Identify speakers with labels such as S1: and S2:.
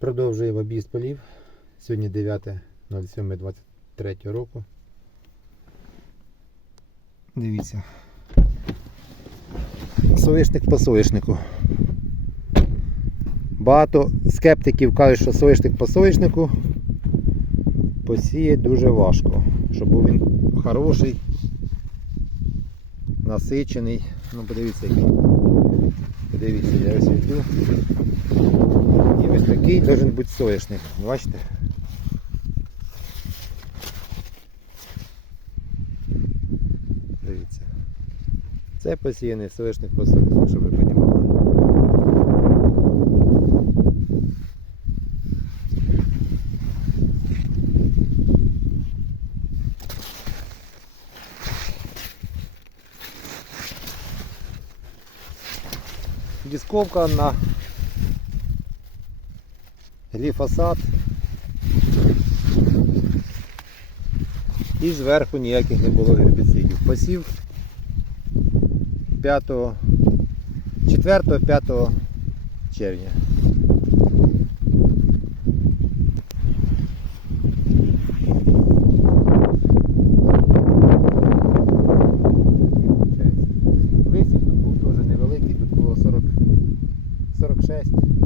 S1: Продовжуємо об'їзд полів. Сьогодні 9.07.23 року. Дивіться. Соєшник по соєшнику. Багато скептиків кажуть, що соєшник по соєшнику посіє дуже важко. Щоб був він хороший, насичений. Ну подивіться який. Подивіться, я освітлю. І ось такий должен бути соєшник. Бачите? Дивіться. Це посіяний соєшник по соєшнику, щоб ви Дисковка на гліфосат. І зверху ніяких не було гербіцидів. Посів 5 4-5 червня. chrzest.